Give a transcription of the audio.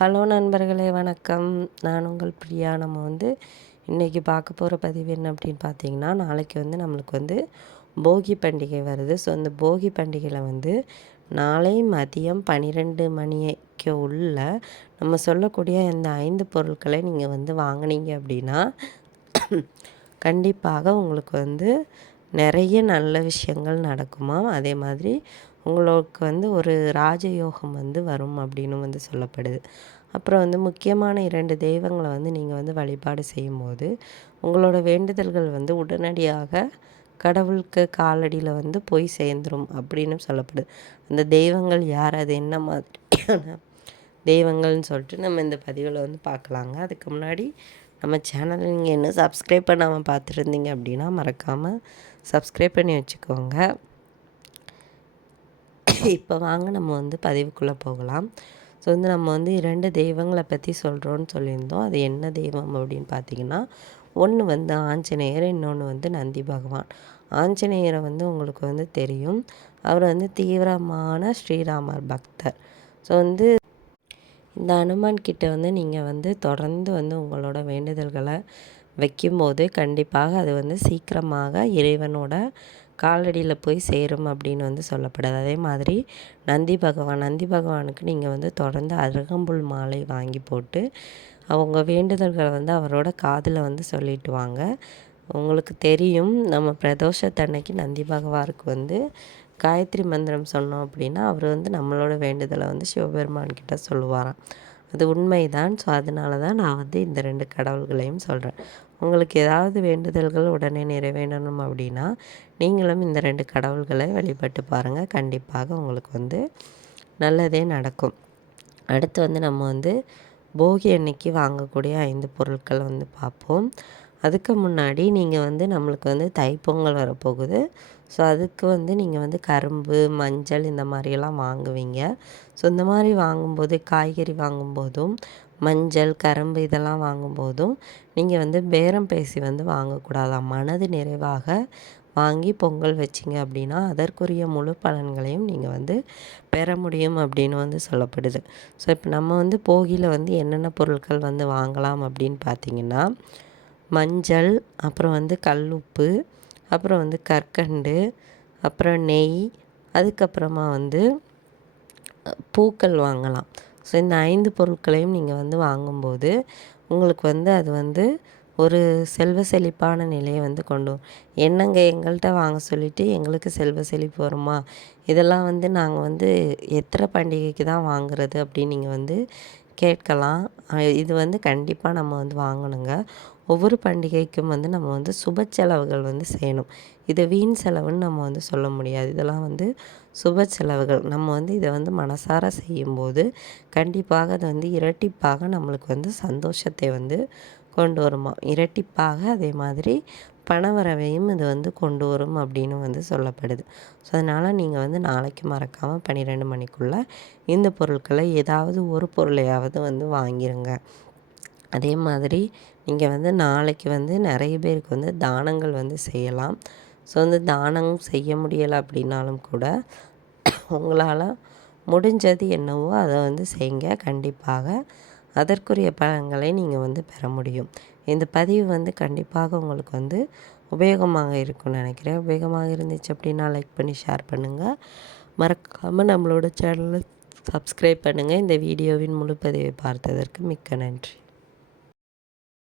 Hello நண்பர்களே, வணக்கம். நான் உங்கள் பிரியா. நம்ம இன்றைக்கி பார்க்க போகிற பதிவு என்ன அப்படின்னு பார்த்தீங்கன்னா, நாளைக்கு நம்மளுக்கு போகி பண்டிகை வருது. ஸோ அந்த போகி பண்டிகையில் நாளை மதியம் 12 மணிக்கு உள்ள நம்ம சொல்லக்கூடிய இந்த 5 பொருட்களை நீங்கள் வாங்கினீங்க அப்படின்னா கண்டிப்பாக உங்களுக்கு நிறைய நல்ல விஷயங்கள் நடக்குமாம். அதே மாதிரி உங்களுக்கு ஒரு ராஜயோகம் வரும் அப்படின்னு சொல்லப்படுது. அப்புறம் முக்கியமான 2 தெய்வங்களை நீங்கள் வழிபாடு செய்யும்போது உங்களோட வேண்டுதல்கள் உடனடியாக கடவுளுக்கு காலடியில் போய் சேர்ந்துரும் அப்படின்னு சொல்லப்படுது. அந்த தெய்வங்கள் யார், அது என்ன மாதிரியான தெய்வங்கள்னு சொல்லிட்டு நம்ம இந்த பதிவில் பார்க்கலாங்க. அதுக்கு முன்னாடி நம்ம சேனலை நீங்கள் என்ன சப்ஸ்கிரைப் பண்ணாமல் பார்த்துருந்தீங்க அப்படின்னா மறக்காமல் சப்ஸ்கிரைப் பண்ணி வச்சுக்கோங்க. இப்போ வாங்க நம்ம பதிவுக்குள்ளே போகலாம். ஸோ நம்ம 2 தெய்வங்களை பற்றி சொல்கிறோன்னு சொல்லியிருந்தோம். அது என்ன தெய்வம் அப்படின்னு பார்த்தீங்கன்னா, ஒன்று ஆஞ்சநேயர், இன்னொன்று நந்தி பகவான். ஆஞ்சநேயரை உங்களுக்கு தெரியும். அவர் தீவிரமான ஸ்ரீராமர் பக்தர். ஸோ இந்த அனுமான் கிட்ட நீங்கள் தொடர்ந்து உங்களோட வேண்டுதல்களை வைக்கும்போது கண்டிப்பாக அது சீக்கிரமாக இறைவனோட காலடியில் போய் சேரும் அப்படின்னு சொல்லப்படுது. அதே மாதிரி நந்தி பகவானுக்கு நீங்கள் தொடர்ந்து அருகம்புல் மாலை வாங்கி போட்டு அவங்க வேண்டுதல்களை அவரோட காதில் சொல்லிட்டு வாங்க. உங்களுக்கு தெரியும், நம்ம பிரதோஷத்தன்னைக்கு நந்தி பகவானுக்கு காயத்ரி மந்திரம் சொன்னோம் அப்படின்னா அவர் நம்மளோட வேண்டுதலை சிவபெருமான்கிட்ட சொல்லுவாராம். அது உண்மைதான். ஸோ அதனால தான் நான் இந்த 2 கடவுள்களையும் சொல்கிறேன். உங்களுக்கு ஏதாவது வேண்டுதல்கள் உடனே நிறைவேறணும் அப்படின்னா நீங்களும் இந்த 2 கடவுள்களை வழிபட்டு பாருங்கள். கண்டிப்பாக உங்களுக்கு நல்லதே நடக்கும். அடுத்து நம்ம போகி அன்னைக்கு வாங்கக்கூடிய 5 பொருட்கள் பார்ப்போம். அதுக்கு முன்னாடி நீங்கள் நம்மளுக்கு தைப்பொங்கல் வரப்போகுது. ஸோ அதுக்கு நீங்கள் கரும்பு, மஞ்சள் இந்த மாதிரியெல்லாம் வாங்குவீங்க. ஸோ இந்த மாதிரி வாங்கும்போது காய்கறி வாங்கும்போதும் மஞ்சள், கரும்பு இதெல்லாம் வாங்கும்போதும் நீங்கள் பேரம் பேசி வாங்கக்கூடாதாம். மனது நிறைவாக வாங்கி பொங்கல் வச்சிங்க அப்படின்னா அதற்குரிய முழு பலன்களையும் நீங்கள் பெற முடியும் அப்படின்னு சொல்லப்படுது. ஸோ இப்போ நம்ம போகியில் என்னென்ன பொருட்கள் வாங்கலாம் அப்படின்னு பார்த்தீங்கன்னா, மஞ்சள், அப்புறம் கல்லுப்பு, அப்புறம் கற்கண்டு, அப்புறம் நெய், அதுக்கப்புறமா பூக்கள் வாங்கலாம். ஸோ இந்த 5 பொருட்களையும் நீங்கள் வாங்கும்போது உங்களுக்கு அது ஒரு செல்வ செழிப்பான நிலையை கொண்டு வரும். என்னங்க எங்கள்கிட்ட வாங்க சொல்லிவிட்டு எங்களுக்கு செல்வ செழிப்பு வருமா? இதெல்லாம் நாங்கள் எத்தனை பண்டிகைக்கு தான் வாங்குறது அப்படின்னு நீங்கள் கேட்கலாம். இது கண்டிப்பாக நம்ம வாங்கணுங்க. ஒவ்வொரு பண்டிகைக்கும் நம்ம சுப செலவுகள் செய்யணும். இதை வீண் செலவுன்னு நம்ம சொல்ல முடியாது. இதெல்லாம் சுப செலவுகள். நம்ம இதை மனசார செய்யும்போது கண்டிப்பாக அது இரட்டிப்பாக நம்மளுக்கு சந்தோஷத்தை கொண்டு வருமா. இரட்டிப்பாக அதே மாதிரி பணவரவையும் இது கொண்டு வரும் அப்படின்னு சொல்லப்படுது. ஸோ அதனால் நீங்கள் நாளைக்கு மறக்காமல் 12 மணிக்குள்ளே இந்த பொருட்களை ஏதாவது ஒரு பொருளையாவது வாங்கிடுங்க. அதே மாதிரி நீங்கள் நாளைக்கு நிறைய பேருக்கு தானங்கள் செய்யலாம். ஸோ தானம் செய்ய முடியலை அப்படின்னாலும் கூட உங்களால் முடிஞ்சது என்னவோ அதை செய்யுங்க. கண்டிப்பாக அதற்குரிய பலன்களை நீங்கள் பெற முடியும். இந்த பதிவு கண்டிப்பாக உங்களுக்கு உபயோகமாக இருக்கும்னு நினைக்கிறேன். உபயோகமாக இருந்துச்சு அப்படின்னா லைக் பண்ணி ஷேர் பண்ணுங்கள். மறக்காமல் நம்மளோட சேனலை சப்ஸ்கிரைப் பண்ணுங்கள். இந்த வீடியோவின் முழு பதிவை பார்த்ததற்கு மிக்க நன்றி.